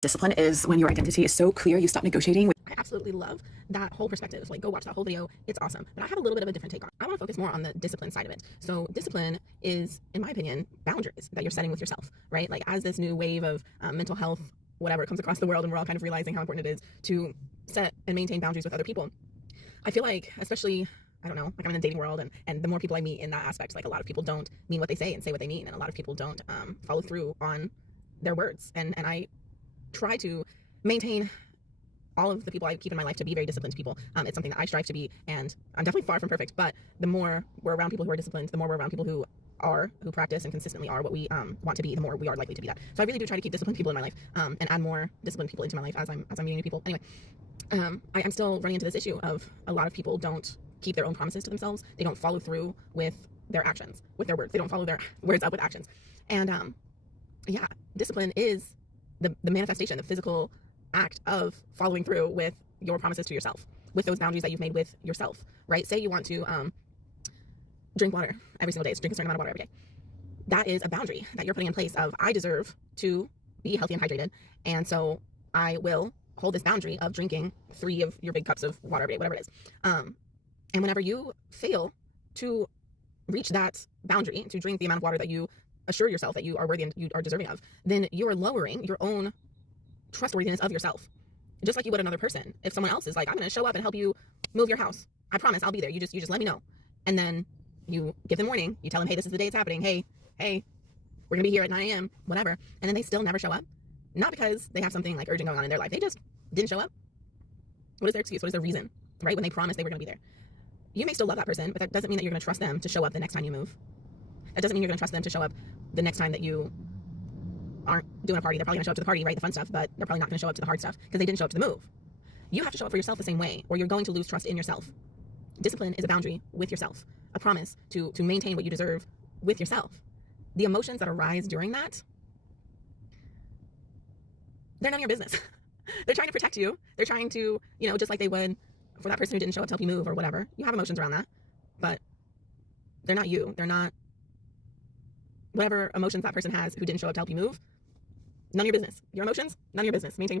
Discipline is when your identity is so clear you stop negotiating with. I absolutely love that whole perspective. Like, go watch that whole video. It's awesome. But I have a little bit of a different take on it. I want to focus more on the discipline side of it. So discipline is, in my opinion, boundaries that you're setting with yourself, right? Like, as this new wave of mental health, whatever, comes across the world, and we're all kind of realizing how important it is to set and maintain boundaries with other people. I feel like, especially, I don't know, like, I'm in the dating world, and the more people I meet in that aspect, like, a lot of people don't mean what they say and say what they mean. And a lot of people don't follow through on their words. And I try to maintain all of the people I keep in my life to be very disciplined people. It's something that I strive to be, and I'm definitely far from perfect, but the more we're around people who are disciplined, the more we're around people who practice and consistently are what we want to be, the more we are likely to be that. So I really do try to keep disciplined people in my life, and add more disciplined people into my life as I'm meeting new people. Anyway, I'm still running into this issue of a lot of people don't keep their own promises to themselves. They don't follow through with their actions, with their words. They don't follow their words up with actions. And yeah, discipline is the manifestation, the physical act of following through with your promises to yourself, with those boundaries that you've made with yourself, right? Say you want to drink water every single day, so drink a certain amount of water every day. That is a boundary that you're putting in place of, I deserve to be healthy and hydrated, and so I will hold this boundary of drinking 3 of your big cups of water every day, whatever it is. And whenever you fail to reach that boundary, to drink the amount of water that you assure yourself that you are worthy and you are deserving of, then you are lowering your own trustworthiness of yourself, just like you would another person. If someone else is like, I'm going to show up and help you move your house, I promise I'll be there, you just let me know, and then you give them warning, you tell them, hey, this is the day it's happening, hey, we're gonna be here at 9 a.m, whatever, and then they still never show up, not because they have something like urgent going on in their life, they just didn't show up. What is their excuse? What is their reason, right? When they promised they were gonna be there. You may still love that person, but that doesn't mean that you're gonna trust them to show up the next time you move. That doesn't mean you're gonna trust them to show up the next time that you aren't doing a party. They're probably gonna show up to the party, right, the fun stuff, but they're probably not gonna show up to the hard stuff because they didn't show up to the move. You have to show up for yourself the same way, or you're going to lose trust in yourself. Discipline is a boundary with yourself, a promise to maintain what you deserve with yourself. The emotions that arise during that, they're none of your business. They're trying to protect you. They're trying to, just like they would for that person who didn't show up to help you move or whatever. You have emotions around that, but they're not you. They're not whatever emotions that person has who didn't show up to help you move. None of your business. Your emotions, none of your business. Maintain